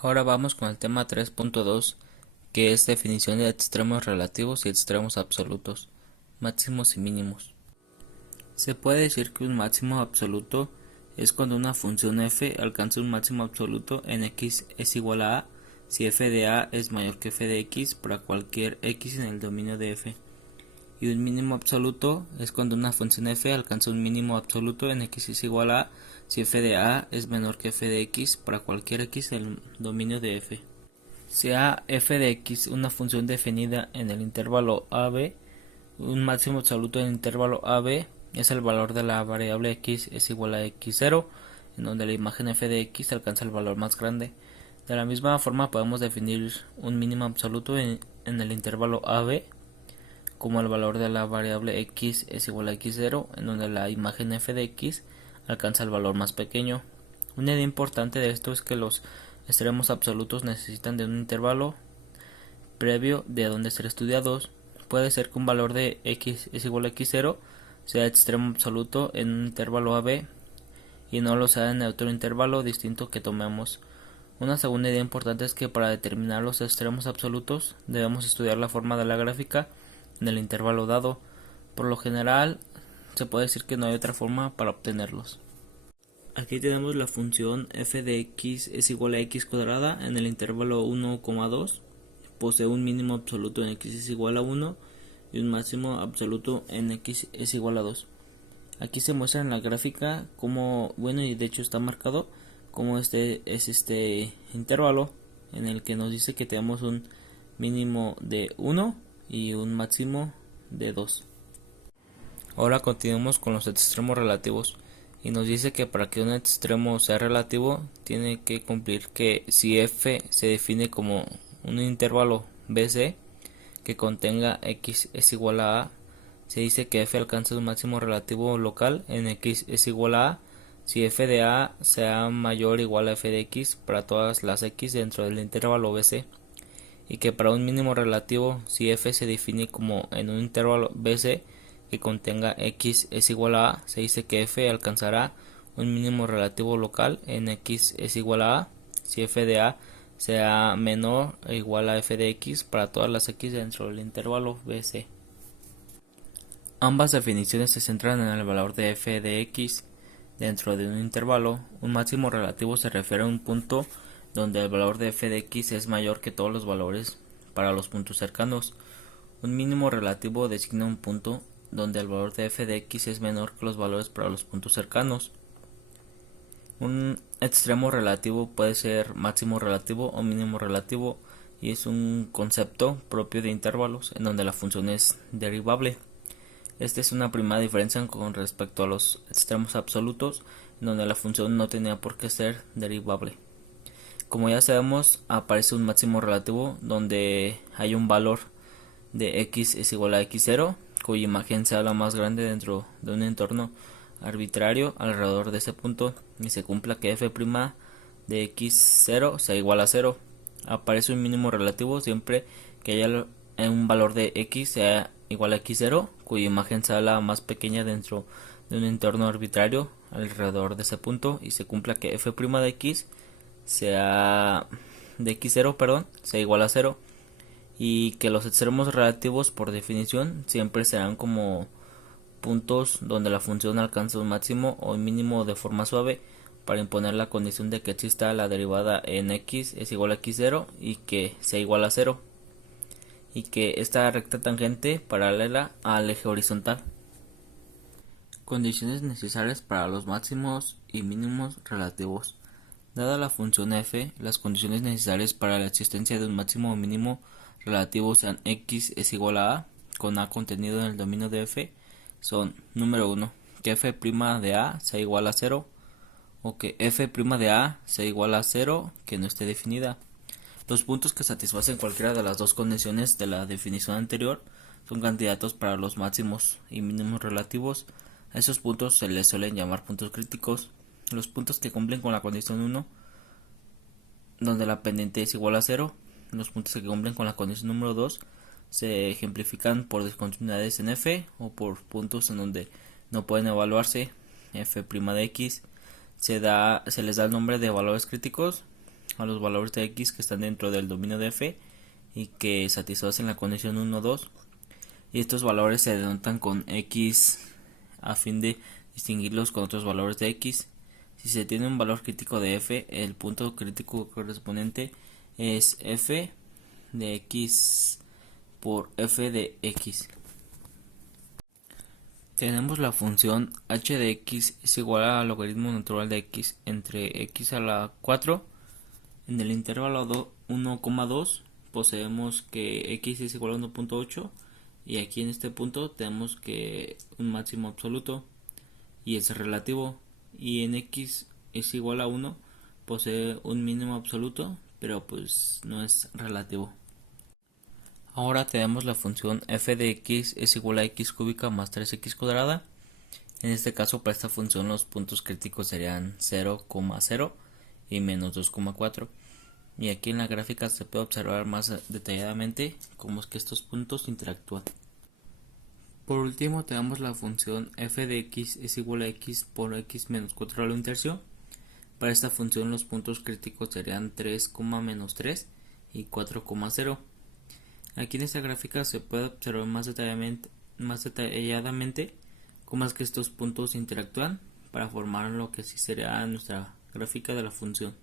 Ahora vamos con el tema 3.2, que es definición de extremos relativos y extremos absolutos, máximos y mínimos. Se puede decir que un máximo absoluto es cuando una función f alcanza un máximo absoluto en x es igual a si f de a es mayor que f de x para cualquier x en el dominio de f. Y un mínimo absoluto es cuando una función f alcanza un mínimo absoluto en x es igual a si f de a es menor que f de x para cualquier x en el dominio de f. Sea f de x una función definida en el intervalo ab, un máximo absoluto en el intervalo ab es el valor de la variable x es igual a x0, en donde la imagen f de x alcanza el valor más grande. De la misma forma podemos definir un mínimo absoluto en el intervalo ab como el valor de la variable x es igual a x0, en donde la imagen f de x alcanza el valor más pequeño. Una idea importante de esto es que los extremos absolutos necesitan de un intervalo previo de donde ser estudiados. Puede ser que un valor de x es igual a x0 sea extremo absoluto en un intervalo AB y no lo sea en otro intervalo distinto que tomemos. Una segunda idea importante es que para determinar los extremos absolutos debemos estudiar la forma de la gráfica en el intervalo dado. Por lo general, se puede decir que no hay otra forma para obtenerlos. Aquí tenemos la función f de x es igual a x cuadrada en el intervalo 1,2. Posee un mínimo absoluto en x es igual a 1 y un máximo absoluto en x es igual a 2. Aquí se muestra en la gráfica como, bueno, y de hecho está marcado como este es este intervalo en el que nos dice que tenemos un mínimo de 1 y un máximo de 2. Ahora continuamos con los extremos relativos y nos dice que para que un extremo sea relativo tiene que cumplir que si f se define como un intervalo bc que contenga x es igual a se dice que f alcanza un máximo relativo local en x es igual a si f de a sea mayor o igual a f de x para todas las x dentro del intervalo bc, y que para un mínimo relativo si f se define como en un intervalo bc que contenga x es igual a se dice que f alcanzará un mínimo relativo local en x es igual a si f de a sea menor o igual a f de x para todas las x dentro del intervalo bc. Ambas definiciones se centran en el valor de f de x dentro de un intervalo. Un máximo relativo se refiere a un punto donde el valor de f de x es mayor que todos los valores para los puntos cercanos. Un mínimo relativo designa un punto donde el valor de f de x es menor que los valores para los puntos cercanos. Un extremo relativo puede ser máximo relativo o mínimo relativo y es un concepto propio de intervalos en donde la función es derivable. Esta es una primera diferencia con respecto a los extremos absolutos, en donde la función no tenía por qué ser derivable. Como ya sabemos, aparece un máximo relativo donde hay un valor de x es igual a x0, cuya imagen sea la más grande dentro de un entorno arbitrario alrededor de ese punto y se cumpla que f' de x0 sea igual a 0. Aparece un mínimo relativo siempre que haya un valor de x sea igual a x0, cuya imagen sea la más pequeña dentro de un entorno arbitrario alrededor de ese punto y se cumpla que f' de x sea de x0, sea igual a 0, y que los extremos relativos por definición siempre serán como puntos donde la función alcanza un máximo o un mínimo de forma suave para imponer la condición de que exista la derivada en x es igual a x0 y que sea igual a 0 y que esta recta tangente paralela al eje horizontal. Condiciones necesarias para los máximos y mínimos relativos. Dada la función f, las condiciones necesarias para la existencia de un máximo o mínimo relativo sean x es igual a con a contenido en el dominio de f son: número 1, que f' de a sea igual a 0 o que f' de a sea igual a 0 que no esté definida. Los puntos que satisfacen cualquiera de las dos condiciones de la definición anterior son candidatos para los máximos y mínimos relativos. A esos puntos se les suelen llamar puntos críticos. Los puntos que cumplen con la condición 1, donde la pendiente es igual a 0. Los puntos que cumplen con la condición número 2 se ejemplifican por discontinuidades en f o por puntos en donde no pueden evaluarse f' de x. Se les da el nombre de valores críticos a los valores de x que están dentro del dominio de f y que satisfacen la condición 1, 2, y estos valores se denotan con x a fin de distinguirlos con otros valores de x. Si se tiene un valor crítico de f, el punto crítico correspondiente es f de x por f de x. Tenemos la función h de x es igual al logaritmo natural de x entre x a la 4. En el intervalo 1,2 poseemos que x es igual a 1.8 y aquí en este punto tenemos que un máximo absoluto y es relativo, y en x es igual a 1 posee un mínimo absoluto pero pues no es relativo. Ahora tenemos la función f de x es igual a x cúbica más 3x cuadrada. En este caso, para esta función los puntos críticos serían 0,0 y menos 2,4. Y aquí en la gráfica se puede observar más detalladamente cómo es que estos puntos interactúan. Por último tenemos la función f de x es igual a x por x menos 4 a la 1/3. Para esta función los puntos críticos serían 3, menos 3 y 4,0. Aquí en esta gráfica se puede observar más detalladamente cómo es que estos puntos interactúan para formar lo que sí sería nuestra gráfica de la función.